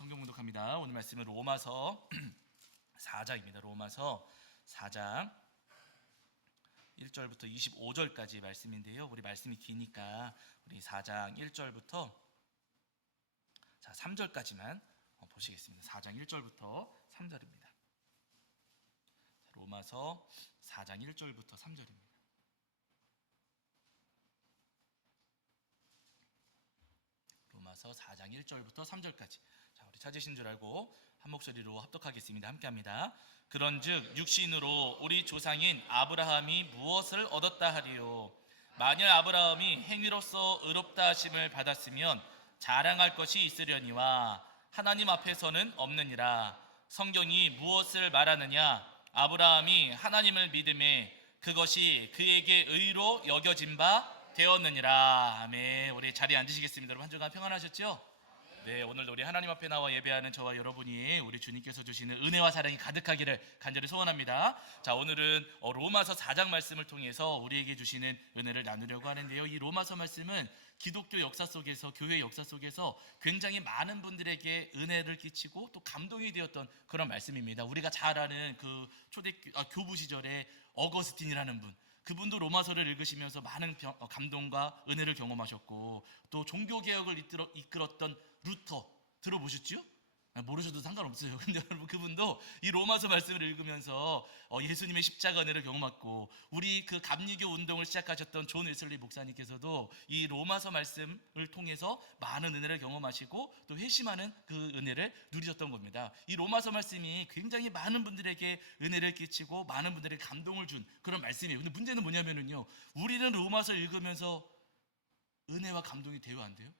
성경 공독합니다. 오늘 말씀은 로마서 4장입니다. 로마서 4장 1절부터 25절까지 말씀인데요. 우리 말씀이 기니까 우리 4장 1절부터 3절까지만 보시겠습니다. 4장 1절부터 3절입니다. 로마서 4장 1절부터 3절입니다. 로마서 4장 1절부터 3절까지. 우리 찾으신 줄 알고 한 목소리로 합독하겠습니다. 함께합니다. 그런즉 육신으로 우리 조상인 아브라함이 무엇을 얻었다 하리요? 만일 아브라함이 행위로서 의롭다 하심을 받았으면 자랑할 것이 있으려니와 하나님 앞에서는 없느니라. 성경이 무엇을 말하느냐? 아브라함이 하나님을 믿음에 그것이 그에게 의로 여겨진 바 되었느니라. 아멘. 우리 자리에 앉으시겠습니다. 여러분 한 주간 평안하셨죠? 네, 오늘도 우리 하나님 앞에 나와 예배하는 저와 여러분이 우리 주님께서 주시는 은혜와 사랑이 가득하기를 간절히 소원합니다. 자, 오늘은 로마서 4장 말씀을 통해서 우리에게 주시는 은혜를 나누려고 하는데요. 이 로마서 말씀은 기독교 역사 속에서, 교회 역사 속에서 굉장히 많은 분들에게 은혜를 끼치고 또 감동이 되었던 그런 말씀입니다. 우리가 잘 아는 그 교부 시절에 어거스틴이라는 분, 그분도 로마서를 읽으시면서 많은 감동과 은혜를 경험하셨고, 또 종교개혁을 이끌었던 루터 들어보셨죠? 모르셔도 상관없어요. 근데 여러분, 그분도 이 로마서 말씀을 읽으면서 예수님의 십자가 은혜를 경험했고, 우리 그 감리교 운동을 시작하셨던 존 웨슬리 목사님께서도 이 로마서 말씀을 통해서 많은 은혜를 경험하시고 또 회심하는 그 은혜를 누리셨던 겁니다. 이 로마서 말씀이 굉장히 많은 분들에게 은혜를 끼치고 많은 분들에게 감동을 준 그런 말씀이에요. 근데 문제는 뭐냐면요, 우리는 로마서 읽으면서 은혜와 감동이 돼요, 안 돼요?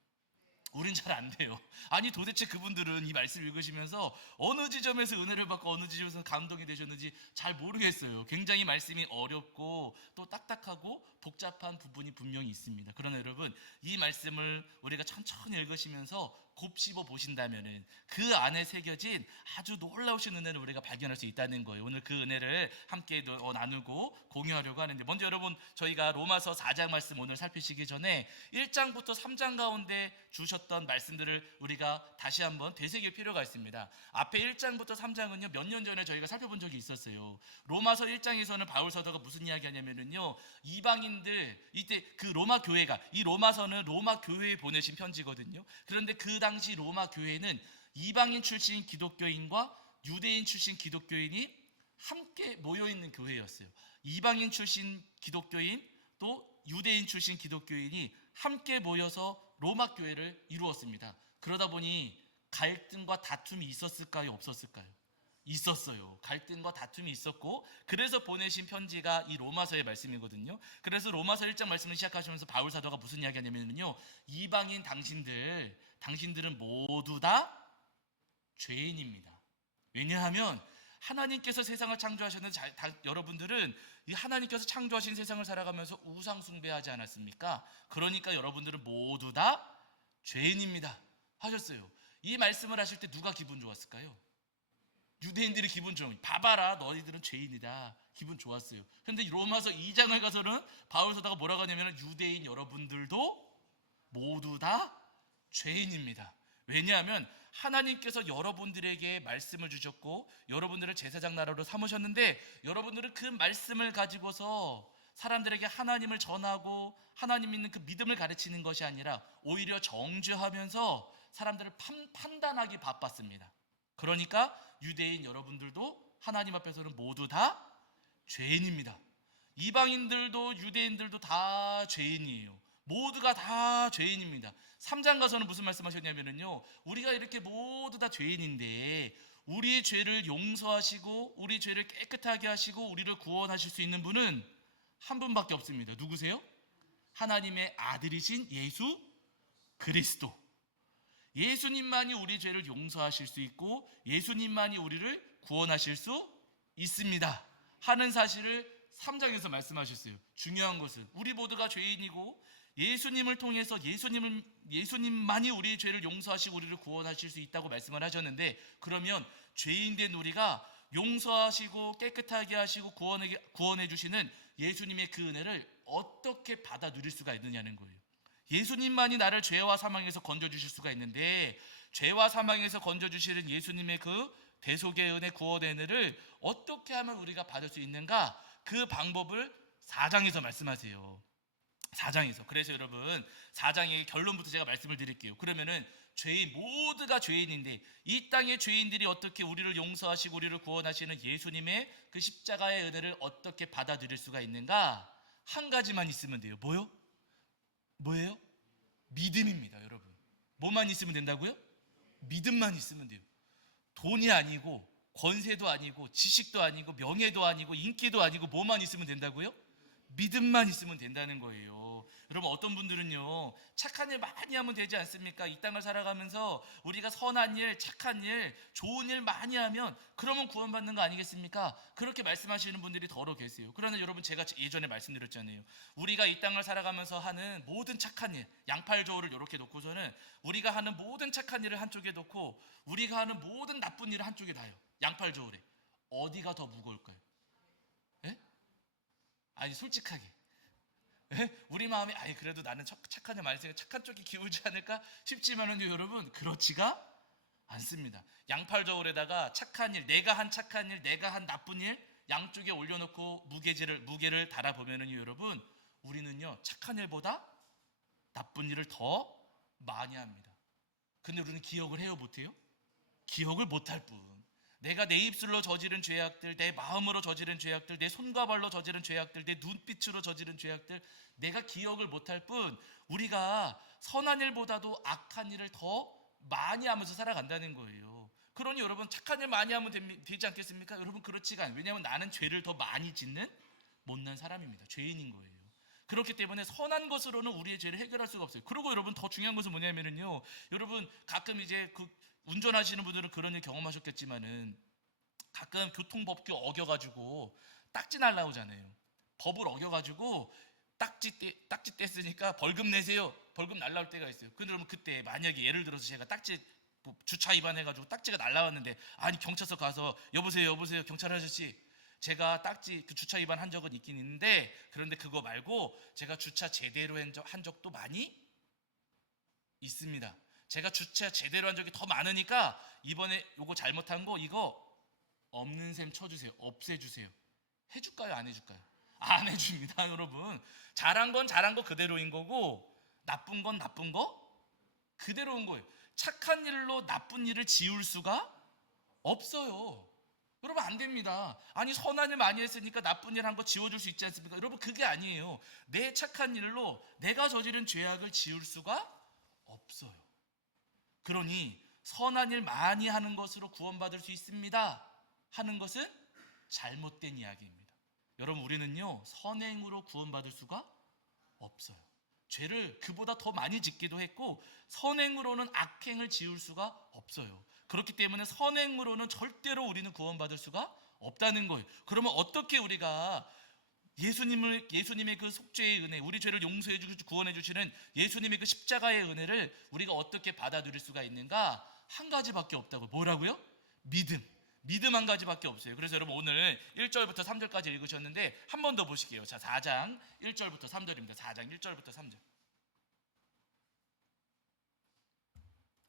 우린 잘 안 돼요. 아니, 도대체 그분들은 이 말씀 읽으시면서 어느 지점에서 은혜를 받고 어느 지점에서 감동이 되셨는지 잘 모르겠어요. 굉장히 말씀이 어렵고 또 딱딱하고 복잡한 부분이 분명히 있습니다. 그러나 여러분, 이 말씀을 우리가 천천히 읽으시면서 곱씹어 보신다면은 그 안에 새겨진 아주 놀라우신 은혜를 우리가 발견할 수 있다는 거예요. 오늘 그 은혜를 함께 나누고 공유하려고 하는데, 먼저 여러분, 저희가 로마서 4장 말씀 오늘 살피시기 전에 1장부터 3장 가운데 주셨던 말씀들을 우리가 다시 한번 되새길 필요가 있습니다. 앞에 1장부터 3장은요, 몇 년 전에 저희가 살펴본 적이 있었어요. 로마서 1장에서는 바울 사도가 무슨 이야기 하냐면요, 이방인들, 이때 그 로마 교회가, 이 로마서는 로마 교회에 보내신 편지거든요. 그런데 그 당시 로마 교회는 이방인 출신 기독교인과 유대인 출신 기독교인이 함께 모여있는 교회였어요. 이방인 출신 기독교인 또 유대인 출신 기독교인이 함께 모여서 로마 교회를 이루었습니다. 그러다 보니 갈등과 다툼이 있었을까요? 없었을까요? 있었어요. 갈등과 다툼이 있었고, 그래서 보내신 편지가 이 로마서의 말씀이거든요. 그래서 로마서 1장 말씀을 시작하시면서 바울 사도가 무슨 이야기 하냐면요, 이방인 당신들은 모두 다 죄인입니다. 왜냐하면 하나님께서 세상을 창조하셨는데, 여러분들은 이 하나님께서 창조하신 세상을 살아가면서 우상 숭배하지 않았습니까? 그러니까 여러분들은 모두 다 죄인입니다 하셨어요. 이 말씀을 하실 때 누가 기분 좋았을까요? 유대인들이 기분 좋은, 봐봐라 너희들은 죄인이다, 기분 좋았어요. 근데 로마서 2장을 가서는 바울 사도가 뭐라고 하냐면, 유대인 여러분들도 모두 다 죄인입니다. 왜냐하면 하나님께서 여러분들에게 말씀을 주셨고 여러분들을 제사장 나라로 삼으셨는데, 여러분들은 그 말씀을 가지고서 사람들에게 하나님을 전하고 하나님 있는 그 믿음을 가르치는 것이 아니라 오히려 정죄하면서 사람들을 판단하기 바빴습니다. 그러니까 유대인 여러분들도 하나님 앞에서는 모두 다 죄인입니다. 이방인들도 유대인들도 다 죄인이에요. 모두가 다 죄인입니다. 3장 가서는 무슨 말씀하셨냐면요, 우리가 이렇게 모두 다 죄인인데 우리의 죄를 용서하시고 우리 죄를 깨끗하게 하시고 우리를 구원하실 수 있는 분은 한 분밖에 없습니다. 누구세요? 하나님의 아들이신 예수 그리스도. 예수님만이 우리 죄를 용서하실 수 있고 예수님만이 우리를 구원하실 수 있습니다 하는 사실을 3장에서 말씀하셨어요. 중요한 것은 우리 모두가 죄인이고 예수님을 통해서 예수님만이 우리의 죄를 용서하시고 우리를 구원하실 수 있다고 말씀을 하셨는데, 그러면 죄인된 우리가 용서하시고 깨끗하게 하시고 구원해 주시는 예수님의 그 은혜를 어떻게 받아 누릴 수가 있느냐는 거예요. 예수님만이 나를 죄와 사망에서 건져주실 수가 있는데, 죄와 사망에서 건져주시는 예수님의 그 대속의 은혜, 구원의 은혜를 어떻게 하면 우리가 받을 수 있는가? 그 방법을 4장에서 말씀하세요. 4장에서. 그래서 여러분 4장의 결론부터 제가 말씀을 드릴게요. 그러면은 죄인 모두가 죄인인데 이 땅의 죄인들이 어떻게 우리를 용서하시고 우리를 구원하시는 예수님의 그 십자가의 은혜를 어떻게 받아들일 수가 있는가? 한 가지만 있으면 돼요. 뭐예요? 믿음입니다, 여러분. 뭐만 있으면 된다고요? 믿음만 있으면 돼요. 돈이 아니고 권세도 아니고 지식도 아니고 명예도 아니고 인기도 아니고 뭐만 있으면 된다고요? 믿음만 있으면 된다는 거예요. 여러분 어떤 분들은요 착한 일 많이 하면 되지 않습니까? 이 땅을 살아가면서 우리가 선한 일, 착한 일, 좋은 일 많이 하면 그러면 구원받는 거 아니겠습니까? 그렇게 말씀하시는 분들이 더러 계세요. 그러나 여러분 제가 예전에 말씀드렸잖아요. 우리가 이 땅을 살아가면서 하는 모든 착한 일, 양팔저울을 이렇게 놓고서는 우리가 하는 모든 착한 일을 한쪽에 놓고 우리가 하는 모든 나쁜 일을 한쪽에 놔요. 양팔저울에. 어디가 더 무거울까요? 예? 아니 솔직하게 우리 마음이 그래도 나는 착한 일 많이 했으니까 착한 쪽이 기울지 않을까 싶지만은 여러분 그렇지가 않습니다. 양팔저울에다가 착한 일, 내가 한 착한 일, 내가 한 나쁜 일 양쪽에 올려놓고 무게를 달아보면은 여러분 우리는요 착한 일보다 나쁜 일을 더 많이 합니다. 근데 우리는 기억을 해요, 못해요? 기억을 못할 뿐. 내가 내 입술로 저지른 죄악들, 내 마음으로 저지른 죄악들, 내 손과 발로 저지른 죄악들, 내 눈빛으로 저지른 죄악들, 내가 기억을 못할 뿐 우리가 선한 일보다도 악한 일을 더 많이 하면서 살아간다는 거예요. 그러니 여러분 착한 일 많이 하면 되지 않겠습니까? 여러분 그렇지가 않아요. 왜냐하면 나는 죄를 더 많이 짓는 못난 사람입니다. 죄인인 거예요. 그렇기 때문에 선한 것으로는 우리의 죄를 해결할 수가 없어요. 그리고 여러분 더 중요한 것은 뭐냐면요, 여러분 가끔 이제 운전하시는 분들은 그런 일 경험하셨겠지만은 가끔 교통법규 어겨가지고 딱지 날라오잖아요. 법을 어겨가지고 딱지 뗐으니까 벌금 내세요. 벌금 날라올 때가 있어요. 그러면 그때 만약에 예를 들어서 제가 딱지 주차 위반해가지고 딱지가 날라왔는데 아니 경찰서 가서 여보세요 경찰 아저씨 제가 딱지 주차 위반한 적은 있긴 있는데 그런데 그거 말고 제가 주차 제대로 한 적도 많이 있습니다. 제가 주차 제대로 한 적이 더 많으니까 이번에 요거 잘못한 거 이거 없는 셈 쳐주세요. 없애주세요. 해줄까요? 안 해줄까요? 안 해줍니다. 여러분 잘한 건 잘한 거 그대로인 거고 나쁜 건 나쁜 거 그대로인 거예요. 착한 일로 나쁜 일을 지울 수가 없어요. 여러분 안 됩니다. 아니 선한 일 많이 했으니까 나쁜 일 한 거 지워줄 수 있지 않습니까? 여러분 그게 아니에요. 내 착한 일로 내가 저지른 죄악을 지울 수가 없어요. 그러니 선한 일 많이 하는 것으로 구원받을 수 있습니다 하는 것은 잘못된 이야기입니다. 여러분 우리는요 선행으로 구원받을 수가 없어요. 죄를 그보다 더 많이 짓기도 했고 선행으로는 악행을 지울 수가 없어요. 그렇기 때문에 선행으로는 절대로 우리는 구원받을 수가 없다는 거예요. 그러면 어떻게 우리가 예수님의 그 속죄의 은혜, 우리 죄를 용서해 주시고 구원해 주시는 예수님의 그 십자가의 은혜를 우리가 어떻게 받아들일 수가 있는가? 한 가지밖에 없다고. 뭐라고요? 믿음 한 가지밖에 없어요. 그래서 여러분 오늘 1절부터 3절까지 읽으셨는데 한 번 더 보실게요. 자, 4장 1절부터 3절입니다. 4장 1절부터 3절.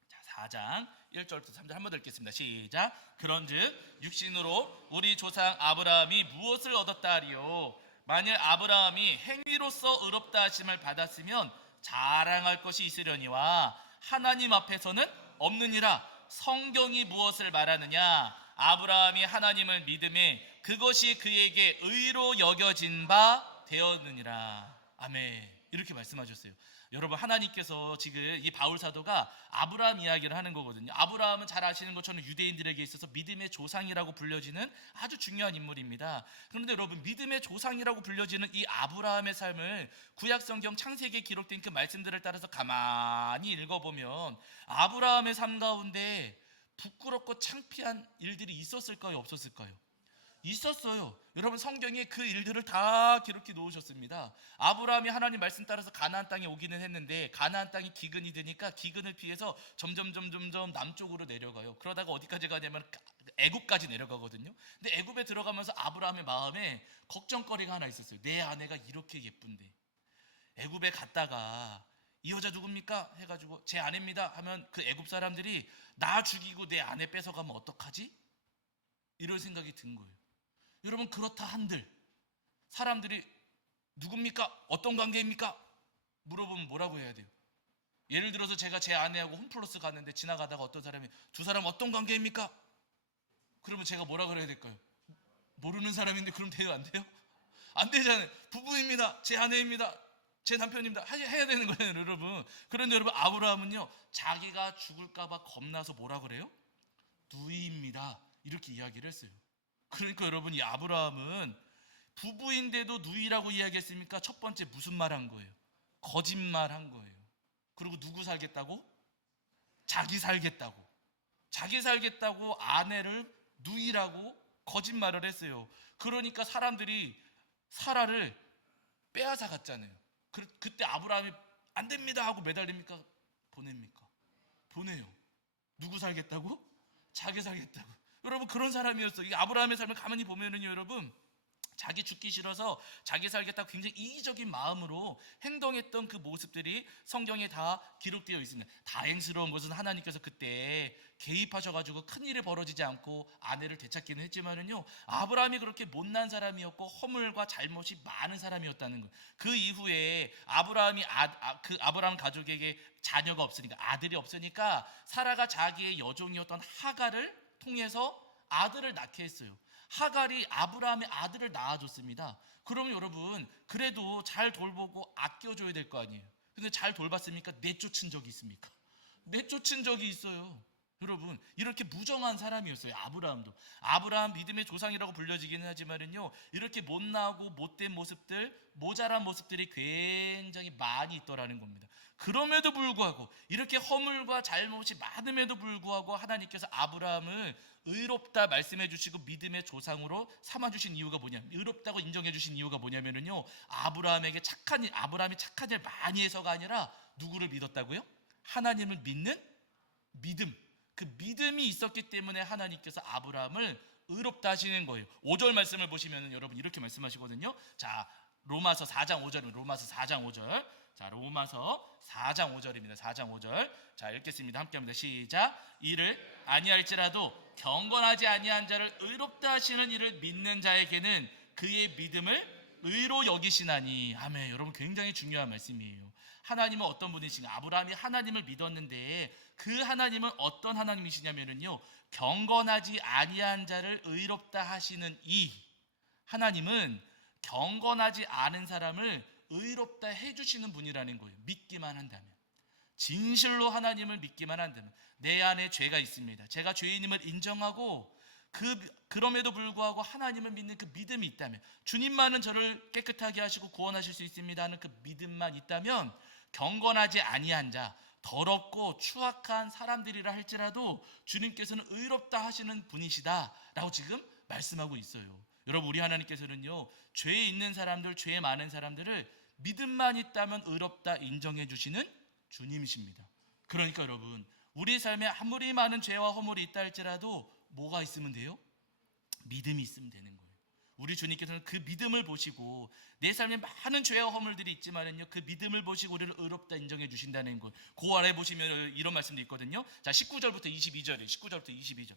자, 4장 1절부터 3절 한 번 더 읽겠습니다. 시작. 그런즉 육신으로 우리 조상 아브라함이 무엇을 얻었다 하리요? 만일 아브라함이 행위로서 의롭다 하심을 받았으면 자랑할 것이 있으려니와 하나님 앞에서는 없느니라. 성경이 무엇을 말하느냐? 아브라함이 하나님을 믿음에 그것이 그에게 의로 여겨진 바 되었느니라. 아멘. 이렇게 말씀하셨어요. 여러분 하나님께서 지금 이 바울 사도가 아브라함 이야기를 하는 거거든요. 아브라함은 잘 아시는 것처럼 유대인들에게 있어서 믿음의 조상이라고 불려지는 아주 중요한 인물입니다. 그런데 여러분 믿음의 조상이라고 불려지는 이 아브라함의 삶을 구약성경 창세기에 기록된 그 말씀들을 따라서 가만히 읽어보면 아브라함의 삶 가운데 부끄럽고 창피한 일들이 있었을까요? 없었을까요? 있었어요. 여러분 성경에 그 일들을 다 기록해 놓으셨습니다. 아브라함이 하나님 말씀 따라서 가나안 땅에 오기는 했는데 가나안 땅이 기근이 되니까 기근을 피해서 점점 남쪽으로 내려가요. 그러다가 어디까지 가냐면 애굽까지 내려가거든요. 근데 애굽에 들어가면서 아브라함의 마음에 걱정거리가 하나 있었어요. 내 아내가 이렇게 예쁜데 애굽에 갔다가 이 여자 누굽니까? 해가지고 제 아내입니다 하면 그 애굽 사람들이 나 죽이고 내 아내 뺏어가면 어떡하지? 이럴 생각이 든 거예요. 여러분, 그렇다 한들 사람들이 누굽니까? 어떤 관계입니까? 물어보면 뭐라고 해야 돼요? 예를 들어서 제가 제 아내하고 홈플러스 갔는데 지나가다가 어떤 사람이 두 사람 어떤 관계입니까? 그러면 제가 뭐라 그래야 될까요? 모르는 사람인데 그럼 돼요, 안 돼요? 안 되잖아요. 부부입니다. 제 아내입니다. 제 남편입니다. 해야 되는 거예요, 여러분. 그런데 여러분, 아브라함은요, 자기가 죽을까봐 겁나서 뭐라 그래요? 누이입니다. 이렇게 이야기를 했어요. 그러니까 여러분, 이 아브라함은 부부인데도 누이라고 이야기했습니까? 첫 번째 무슨 말 한 거예요? 거짓말 한 거예요. 그리고 누구 살겠다고? 자기 살겠다고. 자기 살겠다고 아내를 누이라고 거짓말을 했어요. 그러니까 사람들이 사라를 빼앗아 갔잖아요. 그때 아브라함이 안 됩니다 하고 매달립니까? 보냅니까? 보내요. 누구 살겠다고? 자기 살겠다고. 여러분, 그런 사람이었어요. 이 아브라함의 삶을 가만히 보면은요, 여러분, 자기 죽기 싫어서 자기 살겠다고 굉장히 이기적인 마음으로 행동했던 그 모습들이 성경에 다 기록되어 있습니다. 다행스러운 것은 하나님께서 그때 개입하셔가지고 큰일이 벌어지지 않고 아내를 되찾기는 했지만은요, 아브라함이 그렇게 못난 사람이었고 허물과 잘못이 많은 사람이었다는 거예요. 그 이후에 아브라함이 그 아브라함 가족에게 자녀가 없으니까, 아들이 없으니까 사라가 자기의 여종이었던 하갈을 통해서 아들을 낳게 했어요. 하갈이 아브라함의 아들을 낳아줬습니다. 그러면 여러분, 그래도 잘 돌보고 아껴줘야 될 거 아니에요. 근데 잘 돌봤습니까? 내쫓은 적이 있습니까? 내쫓은 적이 있어요. 여러분, 이렇게 무정한 사람이었어요. 아브라함도. 아브라함 믿음의 조상이라고 불려지기는 하지만은요, 이렇게 못나고 못된 모습들, 모자란 모습들이 굉장히 많이 있더라는 겁니다. 그럼에도 불구하고, 이렇게 허물과 잘못이 많음에도 불구하고 하나님께서 아브라함을 의롭다 말씀해 주시고 믿음의 조상으로 삼아 주신 이유가 뭐냐? 의롭다고 인정해 주신 이유가 뭐냐면은요, 아브라함이 착한 일 많이 해서가 아니라 누구를 믿었다고요? 하나님을 믿는 믿음. 그 믿음이 있었기 때문에 하나님께서 아브라함을 의롭다 하시는 거예요. 5절 말씀을 보시면 여러분 이렇게 말씀하시거든요. 자, 로마서 4장 5절입니다. 로마서 4장 5절. 자, 로마서 4장 5절입니다. 4장 5절. 자, 읽겠습니다. 함께 합니다. 시작. 이를 아니할지라도 경건하지 아니한 자를 의롭다 하시는 이를 믿는 자에게는 그의 믿음을 의로 여기시나니. 아멘. 여러분, 굉장히 중요한 말씀이에요. 하나님은 어떤 분이신가? 아브라함이 하나님을 믿었는데 그 하나님은 어떤 하나님이시냐면요, 경건하지 아니한 자를 의롭다 하시는 이 하나님은 경건하지 않은 사람을 의롭다 해주시는 분이라는 거예요. 믿기만 한다면, 진실로 하나님을 믿기만 한다면. 내 안에 죄가 있습니다. 제가 죄인임을 인정하고 그럼에도 불구하고 하나님을 믿는 그 믿음이 있다면, 주님만은 저를 깨끗하게 하시고 구원하실 수 있습니다 하는 그 믿음만 있다면, 경건하지 아니한 자, 더럽고 추악한 사람들이라 할지라도 주님께서는 의롭다 하시는 분이시다 라고 지금 말씀하고 있어요. 여러분, 우리 하나님께서는요, 죄에 있는 사람들, 죄에 많은 사람들을 믿음만 있다면 의롭다 인정해 주시는 주님이십니다. 그러니까 여러분, 우리 삶에 아무리 많은 죄와 허물이 있다 할지라도 뭐가 있으면 돼요? 믿음이 있으면 되는 거예요. 우리 주님께서는 그 믿음을 보시고, 내 삶에 많은 죄와 허물들이 있지만은요, 그 믿음을 보시고 우리를 의롭다 인정해 주신다는 것. 그 아래 보시면 이런 말씀도 있거든요. 자, 19절부터 22절이에요. 19절부터 22절.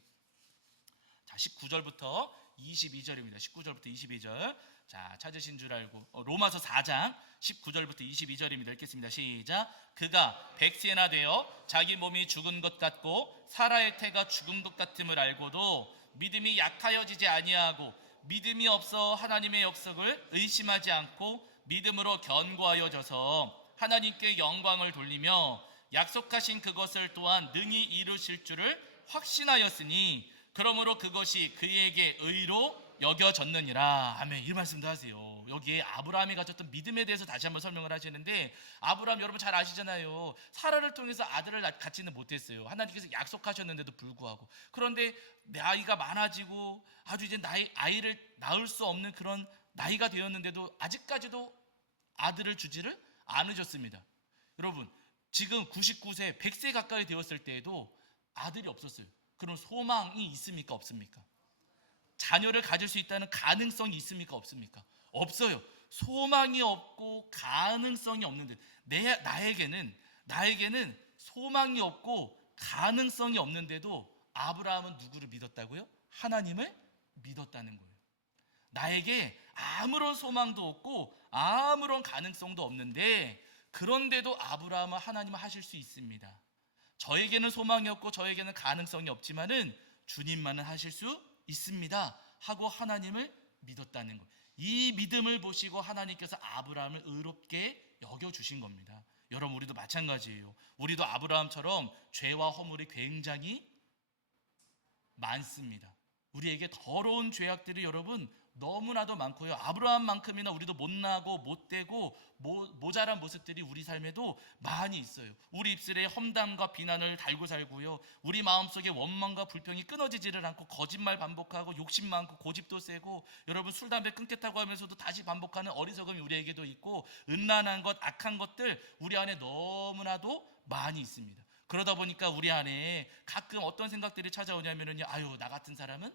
자, 19절부터 22절입니다. 19절부터 22절. 자, 찾으신 줄 알고 로마서 4장 19절부터 22절입니다. 읽겠습니다. 시작. 그가 100세나 되어 자기 몸이 죽은 것 같고 사라의 태가 죽은 것 같음을 알고도 믿음이 약하여지지 아니하고 믿음이 없어 하나님의 약속을 의심하지 않고 믿음으로 견고하여져서 하나님께 영광을 돌리며 약속하신 그것을 또한 능히 이루실 줄을 확신하였으니 그러므로 그것이 그에게 의로 여겨졌느니라. 아멘. 이 말씀도 하세요. 여기에 아브라함이 가졌던 믿음에 대해서 다시 한번 설명을 하시는데, 아브라함 여러분 잘 아시잖아요. 사라를 통해서 아들을 갖지는 못했어요. 하나님께서 약속하셨는데도 불구하고. 그런데 나이가 많아지고 아주 이제 아이를 낳을 수 없는 그런 나이가 되었는데도 아직까지도 아들을 주지를 않으셨습니다. 여러분, 지금 99세 100세 가까이 되었을 때에도 아들이 없었어요. 그럼 소망이 있습니까? 없습니까? 자녀를 가질 수 있다는 가능성이 있습니까? 없습니까? 없어요. 소망이 없고 가능성이 없는데 나에게는 소망이 없고 가능성이 없는데도 아브라함은 누구를 믿었다고요? 하나님을 믿었다는 거예요. 나에게 아무런 소망도 없고 아무런 가능성도 없는데 그런데도 아브라함은 하나님을 하실 수 있습니다. 저에게는 소망이 없고 저에게는 가능성이 없지만은 주님만은 하실 수 있습니다 하고 하나님을 믿었다는 것. 이 믿음을 보시고 하나님께서 아브라함을 의롭게 여겨주신 겁니다. 여러분, 우리도 마찬가지예요. 우리도 아브라함처럼 죄와 허물이 굉장히 많습니다. 우리에게 더러운 죄악들이 여러분 너무나도 많고요. 아브라함만큼이나 우리도 못나고 못되고 모자란 모습들이 우리 삶에도 많이 있어요. 우리 입술에 험담과 비난을 달고 살고요. 우리 마음속에 원망과 불평이 끊어지지를 않고 거짓말 반복하고 욕심 많고 고집도 세고 여러분 술 담배 끊겠다고 하면서도 다시 반복하는 어리석음이 우리에게도 있고 음란한 것, 악한 것들 우리 안에 너무나도 많이 있습니다. 그러다 보니까 우리 안에 가끔 어떤 생각들이 찾아오냐면요, 아유, 나 같은 사람은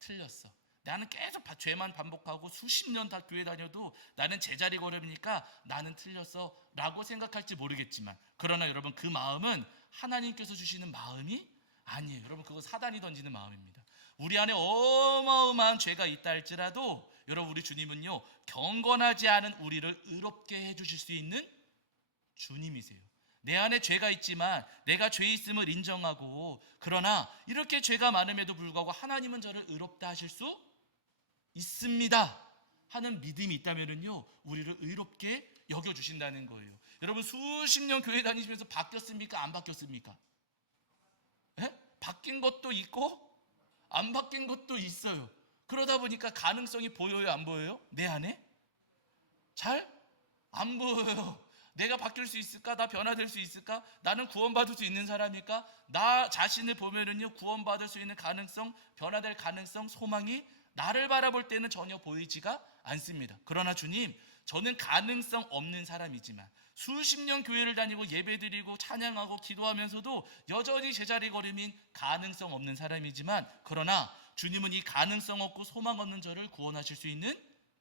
틀렸어. 나는 계속 죄만 반복하고 수십 년 다 교회 다녀도 나는 제자리 걸음이니까 나는 틀렸어 라고 생각할지 모르겠지만, 그러나 여러분 그 마음은 하나님께서 주시는 마음이 아니에요. 여러분, 그거 사단이 던지는 마음입니다. 우리 안에 어마어마한 죄가 있다 할지라도 여러분, 우리 주님은요, 경건하지 않은 우리를 의롭게 해주실 수 있는 주님이세요. 내 안에 죄가 있지만 내가 죄 있음을 인정하고, 그러나 이렇게 죄가 많음에도 불구하고 하나님은 저를 의롭다 하실 수 있습니다 하는 믿음이 있다면요, 우리를 의롭게 여겨주신다는 거예요. 여러분, 수십 년 교회 다니시면서 바뀌었습니까? 안 바뀌었습니까? 예? 바뀐 것도 있고 안 바뀐 것도 있어요. 그러다 보니까 가능성이 보여요, 안 보여요? 내 안에? 잘 안 보여요. 내가 바뀔 수 있을까? 나 변화될 수 있을까? 나는 구원받을 수 있는 사람일까? 나 자신을 보면은요, 구원받을 수 있는 가능성, 변화될 가능성, 소망이 나를 바라볼 때는 전혀 보이지가 않습니다. 그러나 주님, 저는 가능성 없는 사람이지만 수십 년 교회를 다니고 예배드리고 찬양하고 기도하면서도 여전히 제자리 걸음인 가능성 없는 사람이지만, 그러나 주님은 이 가능성 없고 소망 없는 저를 구원하실 수 있는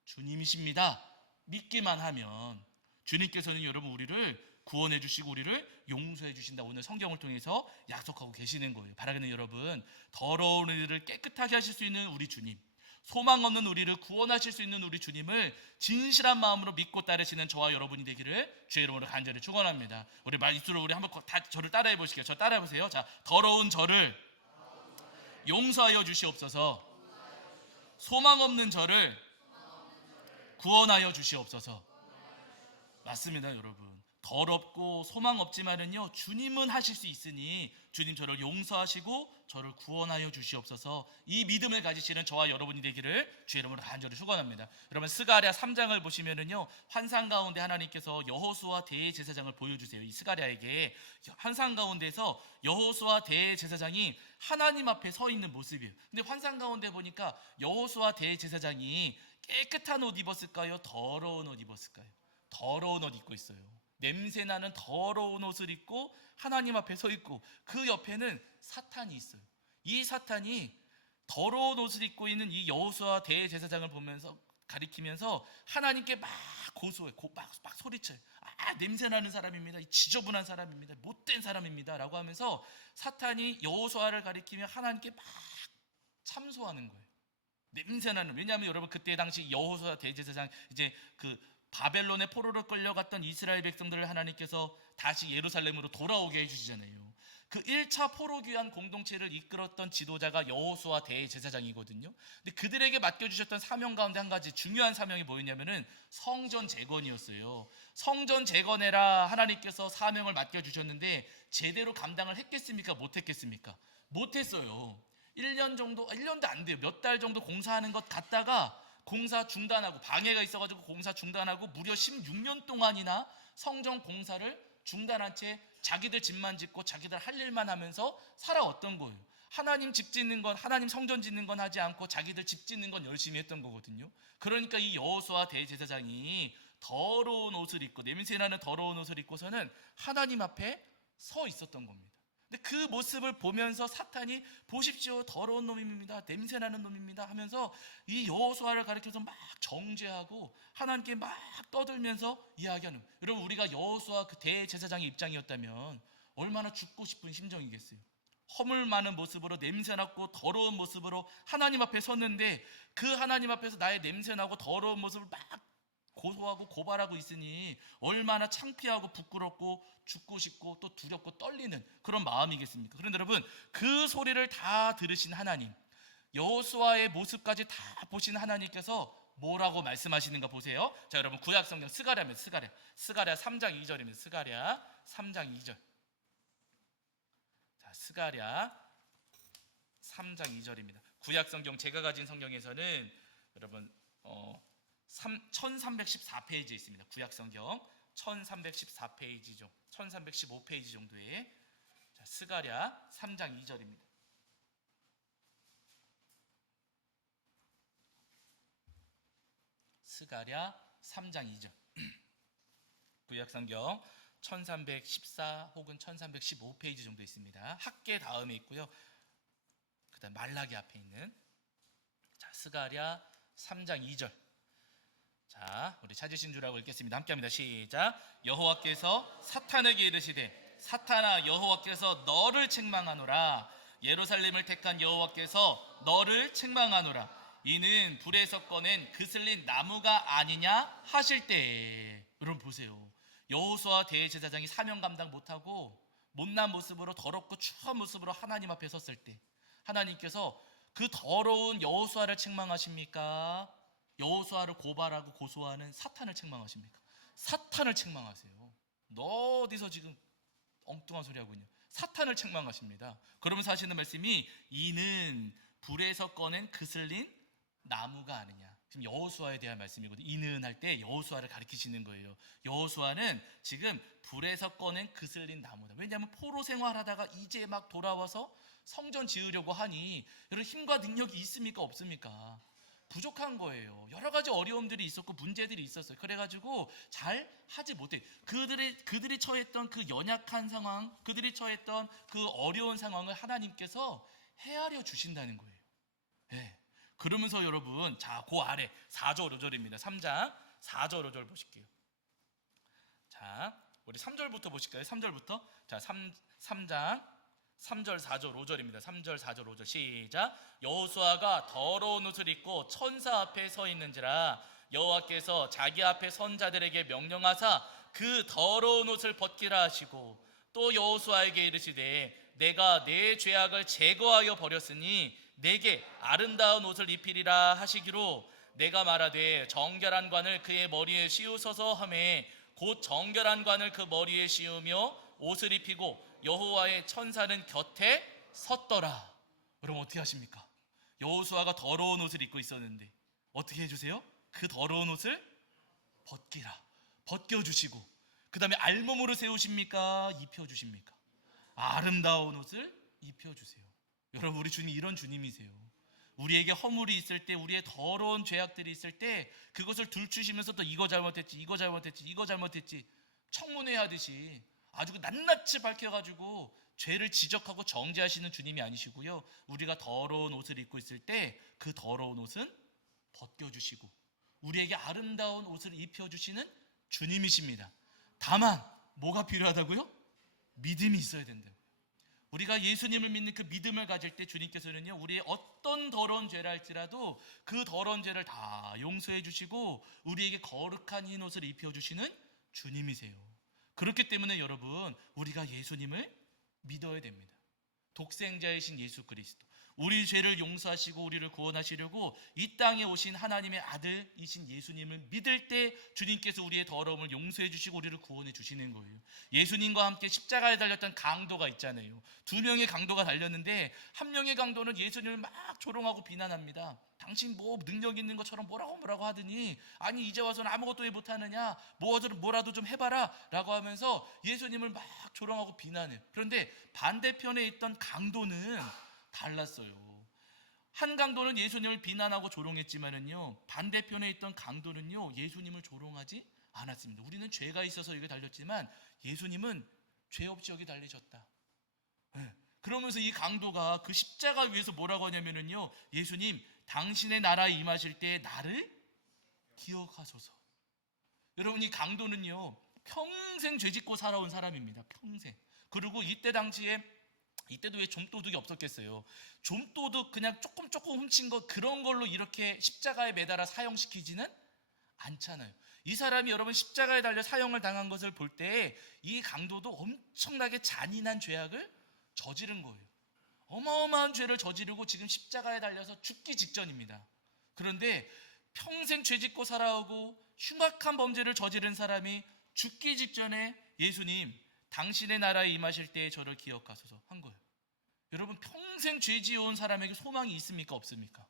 주님이십니다. 믿기만 하면 주님께서는 여러분 우리를 구원해 주시고 우리를 용서해 주신다, 오늘 성경을 통해서 약속하고 계시는 거예요. 바라기는 여러분, 더러운 우리를 깨끗하게 하실 수 있는 우리 주님, 소망 없는 우리를 구원하실 수 있는 우리 주님을 진실한 마음으로 믿고 따르시는 저와 여러분이 되기를 주의 이름으로 간절히 축원합니다. 우리 입술로 우리 한번 다 저를 따라해 보시게요. 저 따라해 보세요. 자, 더러운 저를 용서하여 주시옵소서. 소망 없는 저를 구원하여 주시옵소서. 맞습니다, 여러분. 더럽고 소망 없지만은요, 주님은 하실 수 있으니 주님 저를 용서하시고 저를 구원하여 주시옵소서. 이 믿음을 가지시는 저와 여러분이 되기를 주의 이름으로 간절히 축원합니다. 여러분, 스가랴 3장을 보시면은요, 환상 가운데 하나님께서 여호수아 대제사장을 보여주세요. 이 스가랴에게 환상 가운데서 여호수아 대제사장이 하나님 앞에 서 있는 모습이에요. 근데 환상 가운데 보니까 여호수아 대제사장이 깨끗한 옷 입었을까요? 더러운 옷 입었을까요? 더러운 옷 입고 있어요. 냄새나는 더러운 옷을 입고 하나님 앞에 서 있고, 그 옆에는 사탄이 있어요. 이 사탄이 더러운 옷을 입고 있는 이 여호수아 대제사장을 보면서 가리키면서 하나님께 막 고소해, 막 소리쳐요. 아, 냄새나는 사람입니다. 지저분한 사람입니다. 못된 사람입니다 라고 하면서 사탄이 여호수아를 가리키며 하나님께 막 참소하는 거예요. 냄새나는, 왜냐하면 여러분 그때 당시 여호수아 대제사장, 이제 그 바벨론의 포로로 끌려갔던 이스라엘 백성들을 하나님께서 다시 예루살렘으로 돌아오게 해주시잖아요. 그 1차 포로 귀환 공동체를 이끌었던 지도자가 여호수아 대제사장이거든요. 근데 그들에게 맡겨주셨던 사명 가운데 한 가지 중요한 사명이 뭐였냐면은 성전 재건이었어요. 성전 재건해라 하나님께서 사명을 맡겨주셨는데 제대로 감당을 했겠습니까? 못했겠습니까? 못했어요. 1년도 안 돼요. 몇 달 정도 공사하는 것 같다가 공사 중단하고, 방해가 있어가지고 공사 중단하고 무려 16년 동안이나 성전 공사를 중단한 채 자기들 집만 짓고 자기들 할 일만 하면서 살아왔던 거예요. 하나님 집 짓는 건, 하나님 성전 짓는 건 하지 않고 자기들 집 짓는 건 열심히 했던 거거든요. 그러니까 이 여호수아 대제사장이 더러운 옷을 입고, 냄새나는 더러운 옷을 입고서는 하나님 앞에 서 있었던 겁니다. 근데 그 모습을 보면서 사탄이 보십시오, 더러운 놈입니다, 냄새나는 놈입니다 하면서 이 여호수아를 가리켜서 막 정죄하고 하나님께 막 떠들면서 이야기하는 거예요. 여러분, 우리가 여호수아 그 대제사장의 입장이었다면 얼마나 죽고 싶은 심정이겠어요. 허물 많은 모습으로, 냄새나고 더러운 모습으로 하나님 앞에 섰는데 그 하나님 앞에서 나의 냄새나고 더러운 모습을 막 고소하고 고발하고 있으니 얼마나 창피하고 부끄럽고 죽고 싶고 또 두렵고 떨리는 그런 마음이겠습니까? 그런데 여러분, 그 소리를 다 들으신 하나님, 여호수아의 모습까지 다 보신 하나님께서 뭐라고 말씀하시는가 보세요. 자, 여러분, 구약성경 스가랴면 스가랴 3장 2절입니다. 스가랴 3장 2절. 자, 스가랴 3장 2절입니다. 구약성경 제가 가진 성경에서는 여러분 1314페이지에 있습니다. 구약성경 1314페이지죠. 1315페이지 정도에. 자, 스가랴 3장 2절입니다. 스가랴 3장 2절. 구약성경 1314 혹은 1315페이지 정도 있습니다. 학계 다음에 있고요. 그다음 말라기 앞에 있는, 자, 스가랴 3장 2절. 자, 우리 찾으신 줄 알고 읽겠습니다. 함께합니다. 시작. 여호와께서 사탄에게 이르시되 사탄아, 여호와께서 너를 책망하노라. 예루살렘을 택한 여호와께서 너를 책망하노라. 이는 불에서 꺼낸 그슬린 나무가 아니냐 하실 때에. 여러분 보세요. 여호수아 대제사장이 사명 감당 못하고 못난 모습으로, 더럽고 추한 모습으로 하나님 앞에 섰을 때 하나님께서 그 더러운 여호수아를 책망하십니까? 여호수아를 고발하고 고소하는 사탄을 책망하십니까? 사탄을 책망하세요. 너 어디서 지금 엉뚱한 소리 하고 있냐? 사탄을 책망하십니다. 그러면서 하시는 말씀이 이는 불에서 꺼낸 그슬린 나무가 아니냐. 지금 여호수아에 대한 말씀이거든요. 이는 할 때 여호수아를 가리키시는 거예요. 여호수아는 지금 불에서 꺼낸 그슬린 나무다. 왜냐하면 포로 생활하다가 이제 막 돌아와서 성전 지으려고 하니 여러분, 힘과 능력이 있습니까? 없습니까? 부족한 거예요. 여러 가지 어려움들이 있었고 문제들이 있었어요. 그래가지고 잘 하지 못해. 그들이 처했던 그 연약한 상황, 그들이 처했던 그 어려운 상황을 하나님께서 헤아려 주신다는 거예요. 네. 그러면서 여러분, 자, 그 아래 4절 5절입니다. 3장 4절 5절 보실게요. 자, 우리 3절부터 보실까요? 3절부터. 자, 3장 3절 4절 5절입니다. 3절 4절 5절 시작. 여호수아가 더러운 옷을 입고 천사 앞에 서 있는지라 여호와께서 자기 앞에 선 자들에게 명령하사 그 더러운 옷을 벗기라 하시고, 또 여호수아에게 이르시되 내가 내 죄악을 제거하여 버렸으니 내게 아름다운 옷을 입히리라 하시기로, 내가 말하되 정결한 관을 그의 머리에 씌우소서 하매 곧 정결한 관을 그 머리에 씌우며 옷을 입히고 여호와의 천사는 곁에 섰더라. 여러분, 어떻게 하십니까? 여호수아가 더러운 옷을 입고 있었는데 어떻게 해주세요? 그 더러운 옷을 벗겨주시고, 그 다음에 알몸으로 세우십니까? 입혀주십니까? 아름다운 옷을 입혀주세요. 여러분, 우리 주님 이런 주님이세요. 우리에게 허물이 있을 때, 우리의 더러운 죄악들이 있을 때 그것을 들추시면서 또 이거 잘못했지 청문회 하듯이 아주 낱낱이 밝혀가지고 죄를 지적하고 정죄하시는 주님이 아니시고요. 우리가 더러운 옷을 입고 있을 때 그 더러운 옷은 벗겨주시고 우리에게 아름다운 옷을 입혀주시는 주님이십니다. 다만 뭐가 필요하다고요? 믿음이 있어야 된다고요. 우리가 예수님을 믿는 그 믿음을 가질 때 주님께서는요, 우리의 어떤 더러운 죄라 할지라도 그 더러운 죄를 다 용서해 주시고 우리에게 거룩한 흰 옷을 입혀주시는 주님이세요. 그렇기 때문에 여러분, 우리가 예수님을 믿어야 됩니다. 독생자이신 예수 그리스도, 우리 죄를 용서하시고 우리를 구원하시려고 이 땅에 오신 하나님의 아들이신 예수님을 믿을 때 주님께서 우리의 더러움을 용서해 주시고 우리를 구원해 주시는 거예요. 예수님과 함께 십자가에 달렸던 강도가 있잖아요. 두 명의 강도가 달렸는데 한 명의 강도는 예수님을 막 조롱하고 비난합니다. 당신 뭐 능력 있는 것처럼 뭐라고 하더니, 아니 이제 와서는 아무것도 못하느냐, 뭐라도 좀 해봐라 라고 하면서 예수님을 막 조롱하고 비난해요. 그런데 반대편에 있던 강도는 달랐어요. 한 강도는 예수님을 비난하고 조롱했지만은요, 반대편에 있던 강도는요, 예수님을 조롱하지 않았습니다. 우리는 죄가 있어서 여기 달렸지만 예수님은 죄 없이 여기 달리셨다. 네. 그러면서 이 강도가 그 십자가 위에서 뭐라고 하냐면요, 예수님, 당신의 나라에 임하실 때 나를 기억하소서. 여러분, 이 강도는요 평생 죄짓고 살아온 사람입니다. 평생. 그리고 이때도 왜 좀도둑이 없었겠어요? 좀도둑 그냥 조금 훔친 거, 그런 걸로 이렇게 십자가에 매달아 사형시키지는 않잖아요. 이 사람이 여러분 십자가에 달려 사형을 당한 것을 볼 때 이 강도도 엄청나게 잔인한 죄악을 저지른 거예요. 어마어마한 죄를 저지르고 지금 십자가에 달려서 죽기 직전입니다. 그런데 평생 죄짓고 살아오고 흉악한 범죄를 저지른 사람이 죽기 직전에 예수님, 당신의 나라에 임하실 때 저를 기억하소서 한 거예요. 여러분, 평생 죄 지어온 사람에게 소망이 있습니까? 없습니까?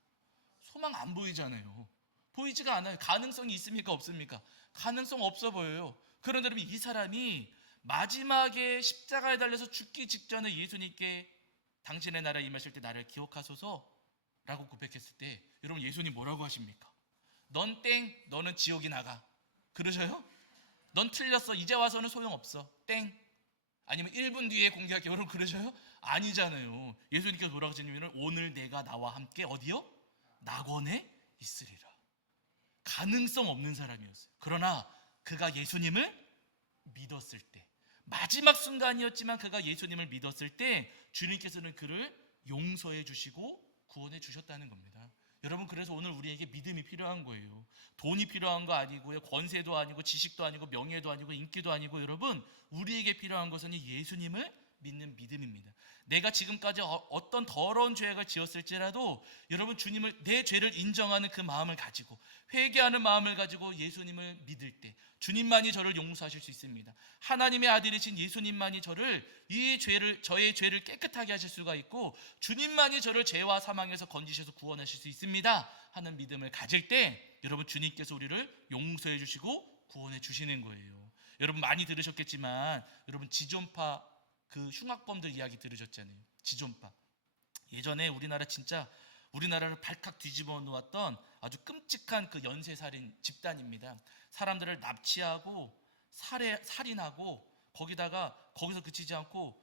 소망 안 보이잖아요. 보이지가 않아요. 가능성이 있습니까? 없습니까? 가능성 없어 보여요. 그런데 여러분, 이 사람이 마지막에 십자가에 달려서 죽기 직전에 예수님께 당신의 나라에 임하실 때 나를 기억하소서 라고 고백했을 때 여러분, 예수님 뭐라고 하십니까? 넌 땡, 너는 지옥이 나가. 그러셔요? 넌 틀렸어, 이제 와서는 소용없어, 땡. 아니면 1분 뒤에 공개할게, 여러분 그러셔요? 아니잖아요. 예수님께서 뭐라고 하시냐면 오늘 내가 나와 함께 어디요? 낙원에 있으리라. 가능성 없는 사람이었어요. 그러나 그가 예수님을 믿었을 때, 마지막 순간이었지만 그가 예수님을 믿었을 때 주님께서는 그를 용서해 주시고 구원해 주셨다는 겁니다. 여러분, 그래서 오늘 우리에게 믿음이 필요한 거예요. 돈이 필요한 거 아니고요, 권세도 아니고 지식도 아니고 명예도 아니고 인기도 아니고, 여러분 우리에게 필요한 것은 예수님을 믿는 믿음입니다. 내가 지금까지 어떤 더러운 죄악을 지었을지라도 여러분, 주님을, 내 죄를 인정하는 그 마음을 가지고, 회개하는 마음을 가지고 예수님을 믿을 때 주님만이 저를 용서하실 수 있습니다. 하나님의 아들이신 예수님만이 저의 죄를 깨끗하게 하실 수가 있고, 주님만이 저를 죄와 사망에서 건지셔서 구원하실 수 있습니다 하는 믿음을 가질 때 여러분, 주님께서 우리를 용서해 주시고 구원해 주시는 거예요. 여러분 많이 들으셨겠지만, 여러분 지존파 그 흉악범들 이야기 들으셨잖아요. 지존파. 예전에 우리나라를 발칵 뒤집어 놓았던 아주 끔찍한 그 연쇄살인 집단입니다. 사람들을 납치하고 살인하고, 거기서 그치지 않고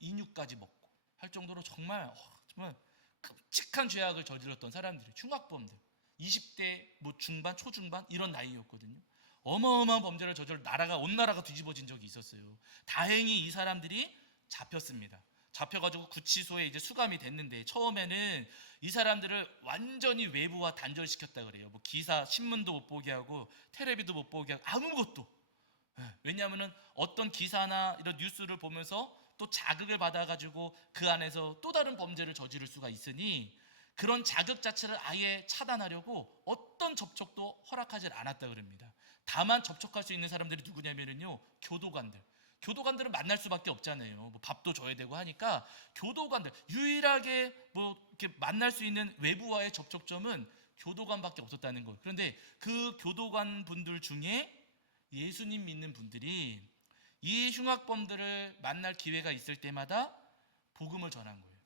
인육까지 먹고 할 정도로 정말 끔찍한 죄악을 저질렀던 사람들이, 흉악범들. 20대 중반, 초중반 이런 나이였거든요. 어마어마한 범죄를 저질러 온 나라가 뒤집어진 적이 있었어요. 다행히 이 사람들이 잡혔습니다. 잡혀가지고 구치소에 이제 수감이 됐는데, 처음에는 이 사람들을 완전히 외부와 단절시켰다 그래요. 뭐 기사, 신문도 못 보게 하고 텔레비도 못 보게 하고 아무것도. 왜냐하면은 어떤 기사나 이런 뉴스를 보면서 또 자극을 받아가지고 그 안에서 또 다른 범죄를 저지를 수가 있으니, 그런 자극 자체를 아예 차단하려고 어떤 접촉도 허락하지 않았다 그럽니다. 다만 접촉할 수 있는 사람들이 누구냐면요, 교도관들은 만날 수밖에 없잖아요. 뭐 밥도 줘야 되고 하니까 교도관들, 유일하게 이렇게 만날 수 있는 외부와의 접촉점은 교도관밖에 없었다는 거예요. 그런데 그 교도관 분들 중에 예수님 믿는 분들이 이 흉악범들을 만날 기회가 있을 때마다 복음을 전한 거예요.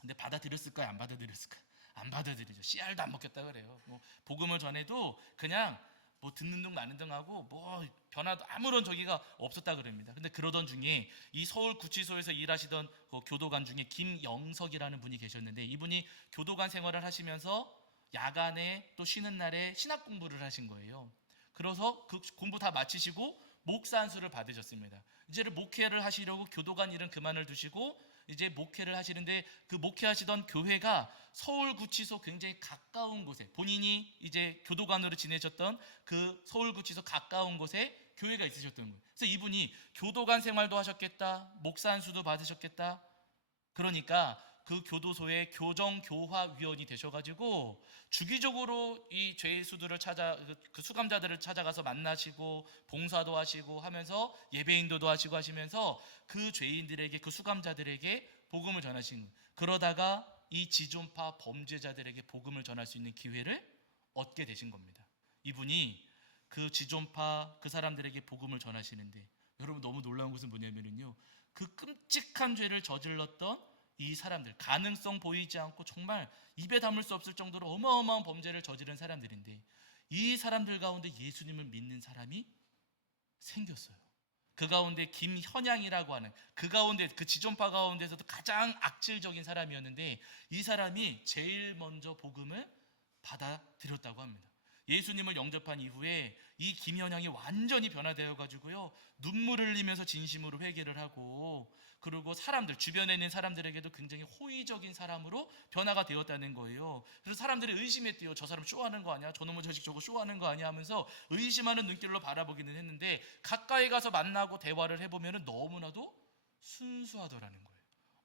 근데 받아들였을까요? 안 받아들였을까요? 안 받아들이죠. 씨알도 안 먹겠다 그래요. 복음을 전해도 그냥 듣는 둥 마는 둥 하고 변화도 아무런 저기가 없었다 그럽니다. 근데 그러던 중에 이 서울 구치소에서 일하시던 그 교도관 중에 김영석이라는 분이 계셨는데, 이분이 교도관 생활을 하시면서 야간에 또 쉬는 날에 신학 공부를 하신 거예요. 그래서 그 공부 다 마치시고 목사 안수를 받으셨습니다. 이제는 목회를 하시려고 교도관 일은 그만을 두시고 이제 목회를 하시는데, 그 목회하시던 교회가 서울구치소 굉장히 가까운 곳에, 본인이 이제 교도관으로 지내셨던 그 서울구치소 가까운 곳에 교회가 있으셨던 거예요. 그래서 이분이 교도관 생활도 하셨겠다, 목사 안수도 받으셨겠다. 그러니까 그 교도소의 교정교화위원이 되셔가지고 주기적으로 이 죄수들을 그 수감자들을 찾아가서 만나시고 봉사도 하시고 하면서 예배인도도 하시고 하시면서 그 죄인들에게, 그 수감자들에게 복음을 전하신 거예요. 그러다가 이 지존파 범죄자들에게 복음을 전할 수 있는 기회를 얻게 되신 겁니다. 이분이 그 지존파 그 사람들에게 복음을 전하시는데, 여러분 너무 놀라운 것은 뭐냐면요, 그 끔찍한 죄를 저질렀던 이 사람들, 가능성 보이지 않고 정말 입에 담을 수 없을 정도로 어마어마한 범죄를 저지른 사람들인데, 이 사람들 가운데 예수님을 믿는 사람이 생겼어요. 그 가운데 김현양이라고 하는 그 가운데 그 지존파 가운데서도 가장 악질적인 사람이었는데 이 사람이 제일 먼저 복음을 받아들였다고 합니다. 예수님을 영접한 이후에 이 김현양이 완전히 변화되어 가지고요, 눈물을 흘리면서 진심으로 회개를 하고, 그리고 사람들 주변에 있는 사람들에게도 굉장히 호의적인 사람으로 변화가 되었다는 거예요. 그래서 사람들이 의심했대요. 저 사람 쇼하는 거 아니야? 저놈의 자식 저거 쇼하는 거 아니야? 하면서 의심하는 눈길로 바라보기는 했는데, 가까이 가서 만나고 대화를 해보면 너무나도 순수하더라는 거예요.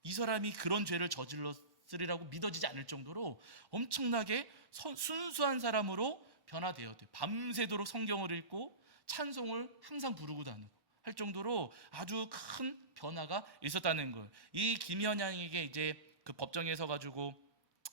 이 사람이 그런 죄를 저질렀으리라고 믿어지지 않을 정도로 엄청나게 순수한 사람으로 변화되었대요. 밤새도록 성경을 읽고 찬송을 항상 부르고 다니고 할 정도로 아주 큰 변화가 있었다는 거예요. 이 김현양에게 이제 그 법정에 서 가지고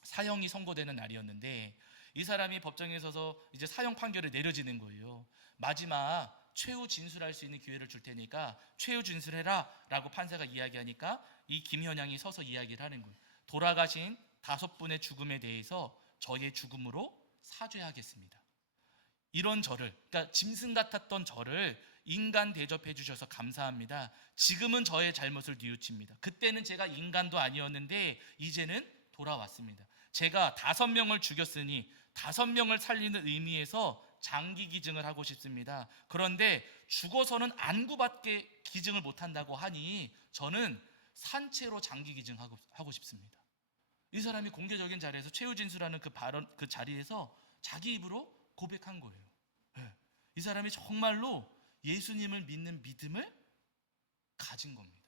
사형이 선고되는 날이었는데, 이 사람이 법정에 서서 이제 사형 판결이 내려지는 거예요. 마지막 최후 진술할 수 있는 기회를 줄 테니까 최후 진술해라 라고 판사가 이야기하니까 이 김현양이 서서 이야기를 하는 거예요. 돌아가신 5분의 죽음에 대해서 저의 죽음으로 사죄하겠습니다. 이런 저를, 그러니까 짐승 같았던 저를 인간 대접해 주셔서 감사합니다. 지금은 저의 잘못을 뉘우칩니다. 그때는 제가 인간도 아니었는데 이제는 돌아왔습니다. 제가 5명을 죽였으니 5명을 살리는 의미에서 장기 기증을 하고 싶습니다. 그런데 죽어서는 안구받게 기증을 못한다고 하니 저는 산채로 장기 기증하고 싶습니다. 이 사람이 공개적인 자리에서 최후 진술하는 그 발언, 그 자리에서 자기 입으로 고백한 거예요. 이 사람이 정말로 예수님을 믿는 믿음을 가진 겁니다.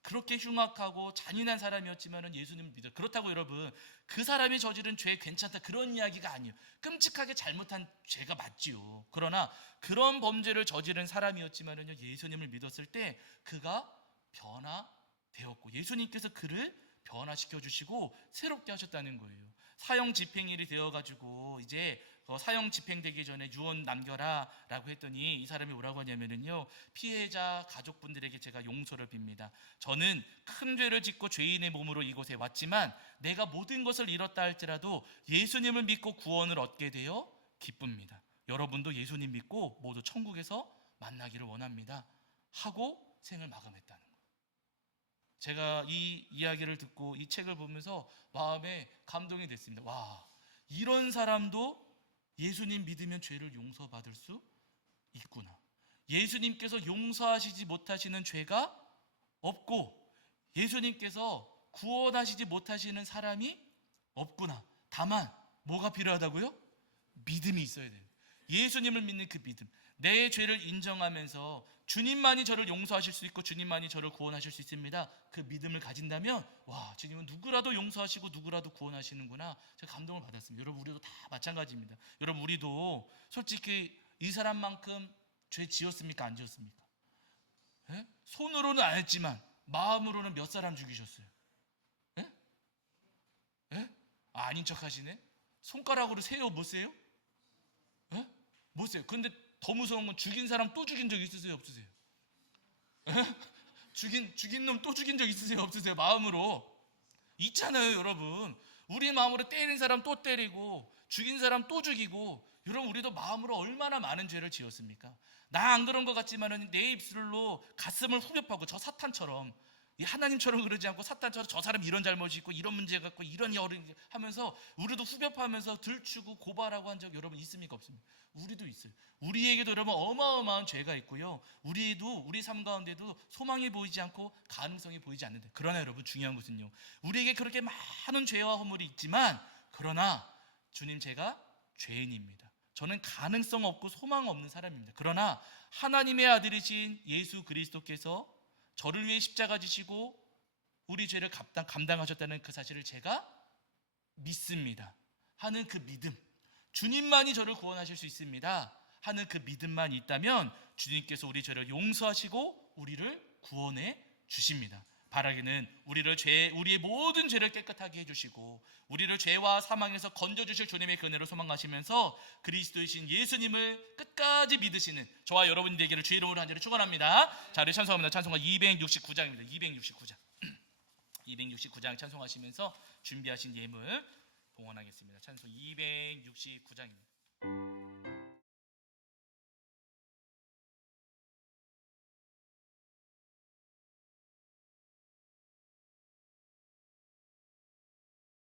그렇게 흉악하고 잔인한 사람이었지만 예수님을 믿어요. 그렇다고 여러분, 그 사람이 저지른 죄 괜찮다 그런 이야기가 아니에요. 끔찍하게 잘못한 죄가 맞지요. 그러나 그런 범죄를 저지른 사람이었지만 예수님을 믿었을 때 그가 변화되었고, 예수님께서 그를 변화시켜 주시고 새롭게 하셨다는 거예요. 사형 집행일이 되어가지고 이제 사형 집행되기 전에 유언 남겨라 라고 했더니 이 사람이 뭐라고 하냐면요, 피해자 가족분들에게 제가 용서를 빕니다. 저는 큰 죄를 짓고 죄인의 몸으로 이곳에 왔지만 내가 모든 것을 잃었다 할지라도 예수님을 믿고 구원을 얻게 되어 기쁩니다. 여러분도 예수님 믿고 모두 천국에서 만나기를 원합니다 하고 생을 마감했다는 거예요. 제가 이 이야기를 듣고 이 책을 보면서 마음에 감동이 됐습니다. 와, 이런 사람도 예수님 믿으면 죄를 용서받을 수 있구나. 예수님께서 용서하시지 못하시는 죄가 없고 예수님께서 구원하시지 못하시는 사람이 없구나. 다만 뭐가 필요하다고요? 믿음이 있어야 돼요. 예수님을 믿는 그 믿음. 내 죄를 인정하면서 주님만이 저를 용서하실 수 있고 주님만이 저를 구원하실 수 있습니다. 그 믿음을 가진다면, 와, 주님은 누구라도 용서하시고 누구라도 구원하시는구나. 제가 감동을 받았습니다. 여러분, 우리도 다 마찬가지입니다. 여러분, 우리도 솔직히 이 사람만큼 죄 지었습니까? 안 지었습니까? 예? 손으로는 안 했지만 마음으로는 몇 사람 죽이셨어요? 예? 예? 아닌 척 하시네? 손가락으로 세요? 못 세요? 예? 못 세요. 근데 더 무서운 건 죽인 사람 또 죽인 적 있으세요? 없으세요? 죽인 놈 또 죽인 적 있으세요? 없으세요? 마음으로 있잖아요. 여러분, 우리 마음으로 때린 사람 또 때리고 죽인 사람 또 죽이고, 여러분, 우리도 마음으로 얼마나 많은 죄를 지었습니까? 나 안 그런 것 같지만 내 입술로 가슴을 후벼파고, 저 사탄처럼, 이 하나님처럼 그러지 않고 사탄처럼 저 사람 이런 잘못이 있고 이런 문제가 있고 이런 여론 하면서 우리도 후벼파면서 들추고 고발하고 한 적 여러분 있습니까? 없습니까? 우리도 있어요. 우리에게도 여러분 어마어마한 죄가 있고요, 우리 삶 가운데도 소망이 보이지 않고 가능성이 보이지 않는데, 그러나 여러분 중요한 것은요, 우리에게 그렇게 많은 죄와 허물이 있지만 그러나 주님, 제가 죄인입니다. 저는 가능성 없고 소망 없는 사람입니다. 그러나 하나님의 아들이신 예수 그리스도께서 저를 위해 십자가 지시고 우리 죄를 감당하셨다는 그 사실을 제가 믿습니다 하는 그 믿음, 주님만이 저를 구원하실 수 있습니다 하는 그 믿음만 있다면 주님께서 우리 죄를 용서하시고 우리를 구원해 주십니다. 바라기는 우리의 모든 죄를 깨끗하게 해주시고 우리를 죄와 사망에서 건져주실 주님의 그 은혜를 소망하시면서 그리스도이신 예수님을 끝까지 믿으시는 저와 여러분이 되기를 주의 이름으로 한절을 축원합니다. 자, 우리 찬송합니다. 찬송가 269장입니다. 269장 269장 찬송하시면서 준비하신 예물 봉헌하겠습니다. 찬송 269장입니다.